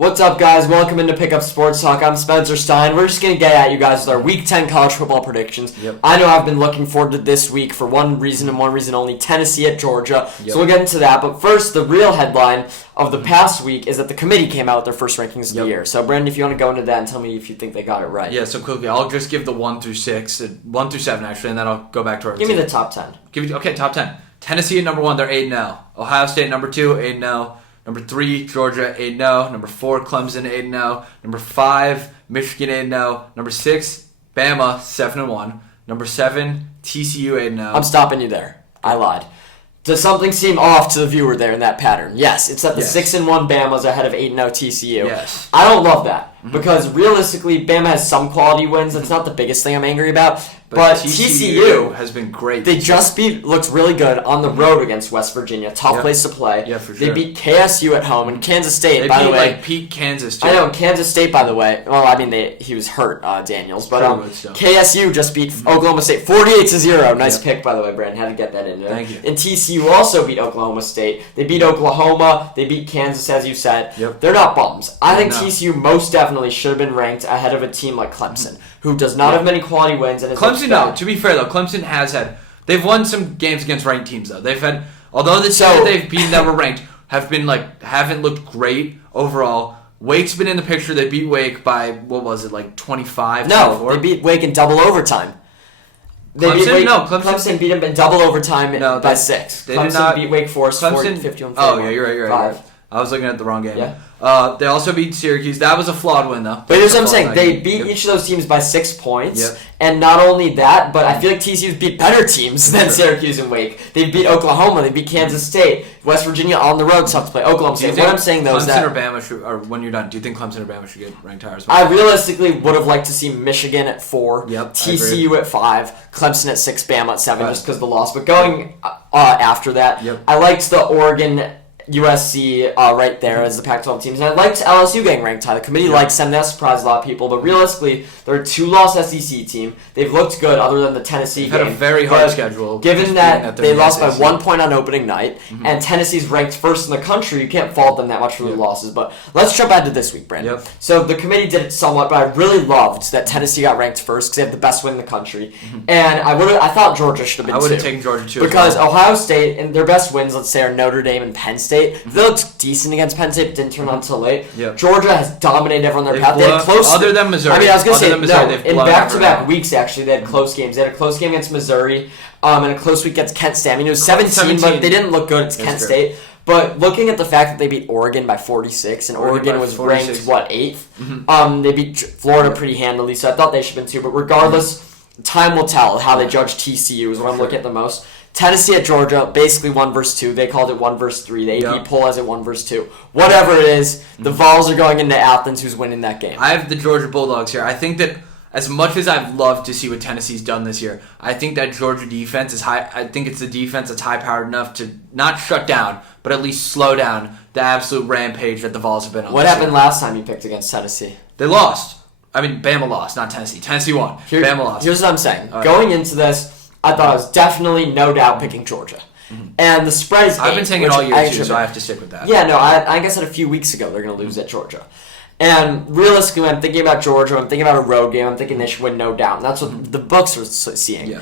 What's up, guys? Welcome into Pickup Sports Talk. I'm Spencer Stein. We're just going to get at you guys with our Week 10 college football predictions. Yep. I know I've been looking forward to this week for one reason and one reason only, Tennessee at Georgia. Yep. So we'll get into that. But first, the real headline of the past week is that the committee came out with their first rankings of the year. So, Brandon, if you want to go into that and tell me if you think they got it right. Yeah, so quickly, I'll just give the 1 through 7, actually, and then I'll go back to our Give me the top 10. Okay, top 10. Tennessee at number 1, they're 8-0. Ohio State at number 2, 8-0. Number 3, Georgia, 8-0. Number 4, Clemson, 8-0. Number 5, Michigan, 8-0. Number 6, Bama, 7-1. Number 7, TCU, 8-0. I'm stopping you there. I lied. Does something seem off to the viewer there in that pattern? Yes, it's that the 6-1 Bama's ahead of 8-0 TCU. Yes. I don't love that because realistically, Bama has some quality wins. That's not the biggest thing I'm angry about. But TCU has been great. They just looked really good on the road against West Virginia. Tough place to play. Yeah, for sure. They beat KSU at home and Kansas State, by the way. They beat Pete Kansas, too. I know, Kansas State, by the way. Well, I mean, he was hurt, Daniels. But KSU just beat Oklahoma State 48-0. Nice pick, by the way, Brandon. Had to get that in there. Thank you. And TCU also beat Oklahoma State. They beat Oklahoma. They beat Kansas, as you said. Yep. They're not bums. I think TCU most definitely should have been ranked ahead of a team like Clemson, who does not have many quality wins. And Clemson, no. To be fair, though, Clemson has had... They've won some games against ranked teams, though. They've had... Although the teams that they've beaten that were ranked haven't looked great overall. Wake's been in the picture. They beat Wake by, 25? No, 24? they beat Wake in double overtime. Clemson beat them in double overtime by 6. Clemson beat Wake Forest 51-41. Oh, yeah, you're right. I was looking at the wrong game. Yeah. They also beat Syracuse. That was a flawed win, though. But here's what I'm saying. They beat each of those teams by 6 points. Yep. And not only that, but I feel like TCU's beat better teams than Syracuse and Wake. They beat Oklahoma. They beat Kansas State. West Virginia on the road tough to play. Oklahoma State. What I'm saying, though, is that... Clemson or Bama should... Or when you're done, do you think Clemson or Bama should get ranked higher as I well? realistically would have liked to see Michigan at 4, Yep, TCU at 5, Clemson at 6, Bama at 7, just because of the loss. But going after that, I liked the Oregon... USC right there as the Pac-12 teams. And I liked LSU getting ranked high. The committee likes them. That surprised a lot of people. But realistically, they're a 2-loss SEC team. They've looked good other than the Tennessee game. They've had a very hard schedule. Given that they lost by 1 point on opening night, and Tennessee's ranked first in the country, you can't fault them that much for the losses. But let's jump back to this week, Brandon. Yep. So the committee did it somewhat, but I really loved that Tennessee got ranked first because they have the best win in the country. And I thought Georgia should have been 2. I would have taken Georgia, too. Because Ohio State, and their best wins, let's say, are Notre Dame and Penn State. They looked decent against Penn State, but didn't turn on until late. Yep. Georgia has dominated everyone on their path. They had close... Other than Missouri. I mean, I was going to say, no, in back-to-back out. weeks, actually, they had close games. They had a close game against Missouri, and a close week against Kent State. I mean, it was 17, but they didn't look good against Kent State. But looking at the fact that they beat Oregon by 46, and Oregon was ranked, 8th? They beat Florida pretty handily, so I thought they should have been 2. But regardless, time will tell how they judge TCU is what I'm looking at the most. Tennessee at Georgia, basically 1 versus 2. They called it 1 versus 3. The AP poll has it 1 versus 2. Whatever it is, the Vols are going into Athens. Who's winning that game? I have the Georgia Bulldogs here. I think that as much as I've loved to see what Tennessee's done this year, I think that Georgia defense is high. I think it's the defense that's high-powered enough to not shut down, but at least slow down the absolute rampage that the Vols have been on. What happened last time you picked against Tennessee? They lost. I mean, Bama lost, not Tennessee. Tennessee won. Bama lost. Here's what I'm saying. Going into this, I thought I was definitely, no doubt, picking Georgia. And the spread is 8. I've been saying it all year, too, so I have to stick with that. Yeah, no, I guess a few weeks ago they're going to lose at Georgia. And realistically, when I'm thinking about Georgia, I'm thinking about a road game, I'm thinking they should win no doubt. And that's what the books are seeing. Yeah.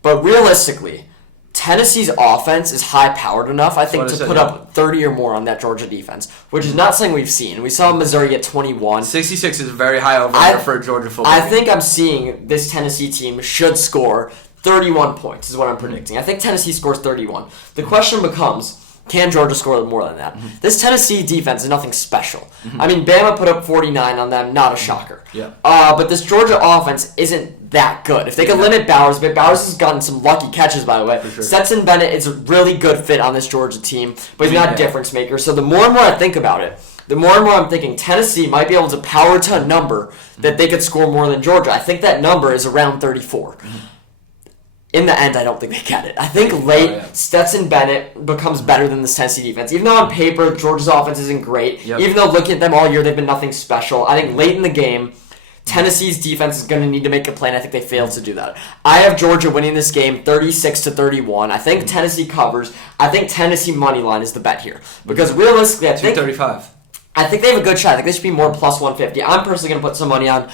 But realistically, Tennessee's offense is high-powered enough, I think, to put up 30 or more on that Georgia defense, which is not something we've seen. We saw Missouri get 21. 66 is very high over for a Georgia football I think I'm seeing this Tennessee team should score 31 points is what I'm predicting. I think Tennessee scores 31. The question becomes, can Georgia score more than that? This Tennessee defense is nothing special. I mean, Bama put up 49 on them, not a shocker. But this Georgia offense isn't that good. If they could limit Bowers, but Bowers has gotten some lucky catches, by the way. Stetson Bennett is a really good fit on this Georgia team, but he's not a difference maker. So the more and more I think about it, the more and more I'm thinking Tennessee might be able to power to a number that they could score more than Georgia. I think that number is around 34. In the end, I don't think they get it. I think late, Stetson Bennett becomes better than this Tennessee defense. Even though on paper, Georgia's offense isn't great, even though looking at them all year, they've been nothing special, I think late in the game, Tennessee's defense is going to need to make a play, and I think they failed to do that. I have Georgia winning this game 36-31. I think Tennessee covers. I think Tennessee money line is the bet here. Because realistically, I think... 235. I think they have a good shot. I think they should be more plus 150. I'm personally going to put some money on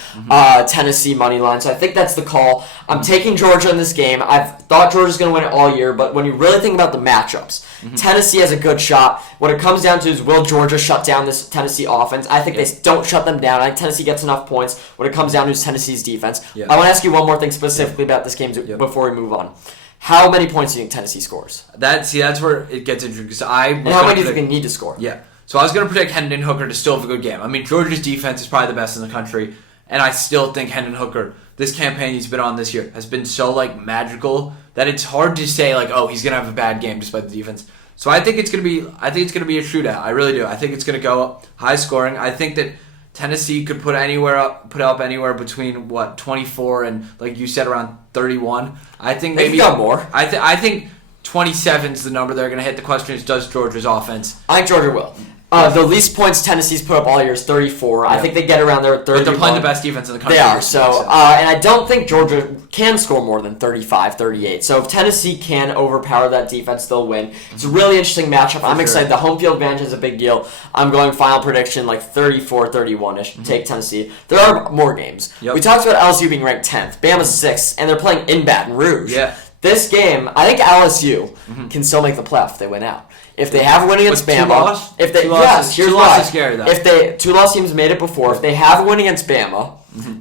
Tennessee money line, so I think that's the call. I'm taking Georgia in this game. I've thought Georgia's going to win it all year, but when you really think about the matchups, Tennessee has a good shot. What it comes down to is, will Georgia shut down this Tennessee offense? I think they don't shut them down. I think Tennessee gets enough points. What it comes down to is Tennessee's defense. I want to ask you one more thing specifically about this game before we move on. How many points do you think Tennessee scores? That's where it gets interesting. And how many do you think they need to score? Yeah. So I was going to predict Hendon Hooker to still have a good game. I mean, Georgia's defense is probably the best in the country, and I still think Hendon Hooker, this campaign he's been on this year, has been so magical that it's hard to say he's going to have a bad game despite the defense. So I think it's going to be a shootout. I really do. I think it's going to go high scoring. I think that Tennessee could put up anywhere between 24 and, like you said, around 31. I think maybe got more. I think 27 is the number they're going to hit. The question is, does Georgia's offense? I think Georgia will. The least points Tennessee's put up all year is 34. I think they get around there at 31. But they're playing the best defense in the country. They are. So, and I don't think Georgia can score more than 35, 38. So if Tennessee can overpower that defense, they'll win. It's a really interesting matchup. I'm excited. The home field advantage is a big deal. I'm going final prediction 34, 31-ish. Take Tennessee. There are more games. We talked about LSU being ranked 10th. Bama's 6th, and they're playing in Baton Rouge. Yeah. This game, I think LSU can still make the playoff if they win out. If they have a win against Bama, two losses scary though. If two loss teams made it before, if they have a win against Bama,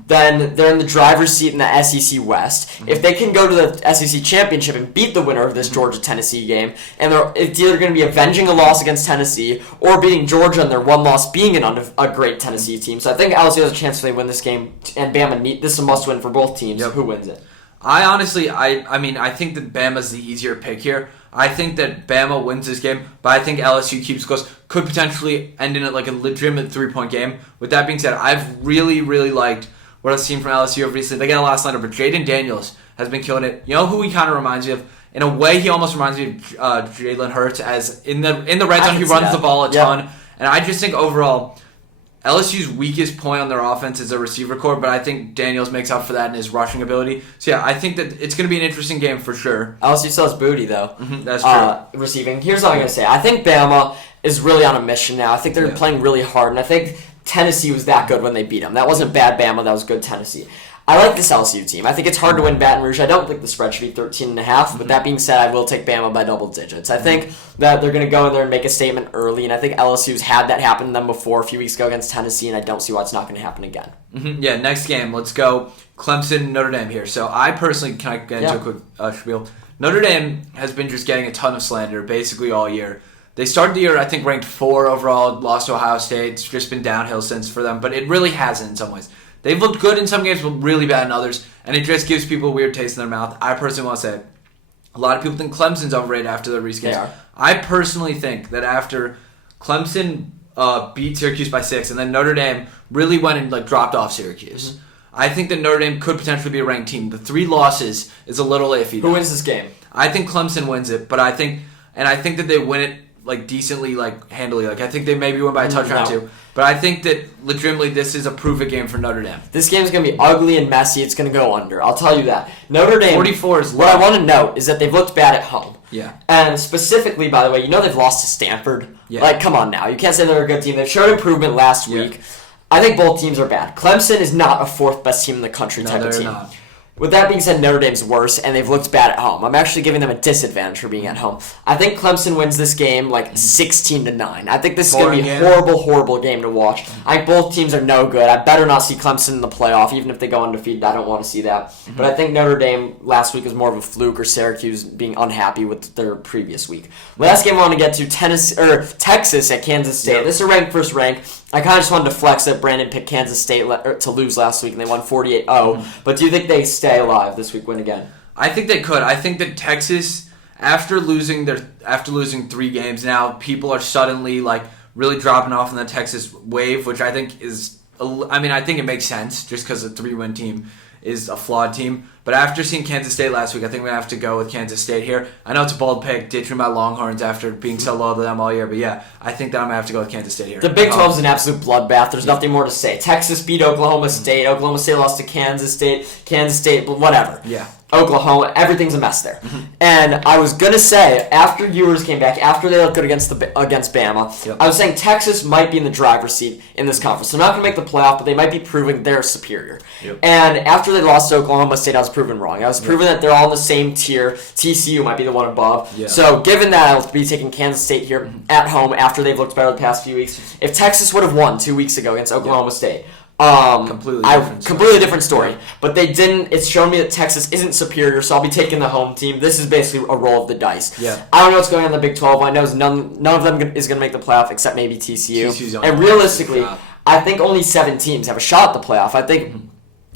then they're in the driver's seat in the SEC West. If they can go to the SEC championship and beat the winner of this Georgia-Tennessee game, and it's either going to be avenging a loss against Tennessee or beating Georgia and their one loss being a great Tennessee team. So I think LSU has a chance if they win this game, and Bama this is a must-win for both teams. Who wins it? I honestly, I think that Bama's the easier pick here. I think that Bama wins this game, but I think LSU keeps close. Could potentially end in it like a legitimate 3-point game. With that being said, I've really, really liked what I've seen from LSU recently. They got a last lineup, but Jaden Daniels has been killing it. You know who he kind of reminds me of? In a way, he almost reminds me of Jalen Hurts, as in the red zone he runs the ball a ton. And I just think overall, LSU's weakest point on their offense is their receiver core, but I think Daniels makes up for that in his rushing ability. So yeah, I think that it's going to be an interesting game for sure. LSU still has Booty though. That's true. Receiving. Here's what I'm going to say. I think Bama is really on a mission now. I think they're playing really hard, and I think Tennessee was that good when they beat them. That wasn't bad Bama. That was good Tennessee. I like this LSU team. I think it's hard to win Baton Rouge. I don't think the spread should be 13.5, but that being said, I will take Bama by double digits. I think that they're going to go in there and make a statement early, and I think LSU's had that happen to them before a few weeks ago against Tennessee, and I don't see why it's not going to happen again. Yeah, next game. Let's go Clemson, Notre Dame here. So I personally, can I get into a quick spiel? Notre Dame has been just getting a ton of slander basically all year. They started the year, I think, ranked 4 overall, lost to Ohio State. It's just been downhill since for them, but it really hasn't in some ways. They've looked good in some games, but really bad in others, and it just gives people a weird taste in their mouth. I personally want to say, a lot of people think Clemson's overrated after their recent games. I personally think that after Clemson beat Syracuse by 6, and then Notre Dame really went and dropped off Syracuse, I think that Notre Dame could potentially be a ranked team. The 3 losses is a little iffy. Who wins this game? I think Clemson wins it, but I think that they win it decently, handily. I think they maybe win by a touchdown too. But I think that legitimately this is a prove-it game for Notre Dame. This game is going to be ugly and messy. It's going to go under. I'll tell you that. Notre Dame. 44 is low. What I want to note is that they've looked bad at home. Yeah. And specifically, by the way, they've lost to Stanford. Yeah. Come on now. You can't say they're a good team. They've showed improvement last week. I think both teams are bad. Clemson is not a 4th best team in the country type of team. Not. With that being said, Notre Dame's worse, and they've looked bad at home. I'm actually giving them a disadvantage for being at home. I think Clemson wins this game 16-9. I think this is going to be a horrible, horrible game to watch. I think both teams are no good. I better not see Clemson in the playoff, even if they go undefeated. I don't want to see that. But I think Notre Dame last week was more of a fluke, or Syracuse being unhappy with their previous week. Last game I want to get to, Texas at Kansas State. Yep. This is a ranked first rank. I kind of just wanted to flex that Brandon picked Kansas State to lose last week, and they won 48-0. But do you think they stay alive this week, win again? I think they could. I think that Texas, after losing 3 games now, people are suddenly really dropping off in the Texas wave, which I think is, I think it makes sense just because a 3-win team is a flawed team. But after seeing Kansas State last week, I think we're going to have to go with Kansas State here. I know it's a bold pick, ditching my Longhorns after being so low to them all year, but yeah, I think that I'm going to have to go with Kansas State here. The Big 12 is an absolute bloodbath. There's nothing more to say. Texas beat Oklahoma State. Oklahoma State lost to Kansas State, whatever. Yeah. Oklahoma, everything's a mess there. And I was going to say, after Ewers came back, after they looked good against Bama, I was saying Texas might be in the driver's seat in this conference. They're not going to make the playoff, but they might be proving they're superior. And after they lost to Oklahoma State, I was proven wrong. I was proven that they're all in the same tier. TCU might be the one above. So given that, I'll be taking Kansas State here at home after they've looked better the past few weeks. If Texas would have won 2 weeks ago against Oklahoma State, completely different story. But they didn't. It's shown me that Texas isn't superior, so I'll be taking the home team. This is basically a roll of the dice. I don't know what's going on in the Big 12. I know none of them is going to make the playoff except maybe TCU. And realistically, I think only 7 teams have a shot at the playoff. I think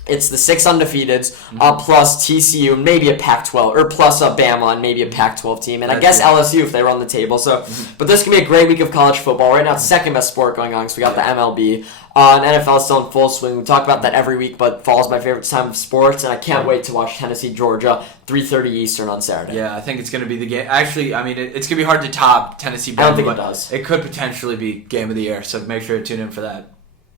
it's the 6 undefeateds plus TCU, maybe a Pac-12, or plus Bama and maybe a Pac-12 team, and I guess LSU if they run the table. So, but this can be a great week of college football. Right now, it's the second best sport going on because we got the MLB. And NFL is still in full swing. We talk about that every week, but fall's my favorite time of sports, and I can't wait to watch Tennessee, Georgia, 3:30 Eastern on Saturday. Yeah, I think it's going to be the game. Actually, I mean, it's going to be hard to top Tennessee. I don't think it does. It could potentially be game of the year, so make sure to tune in for that.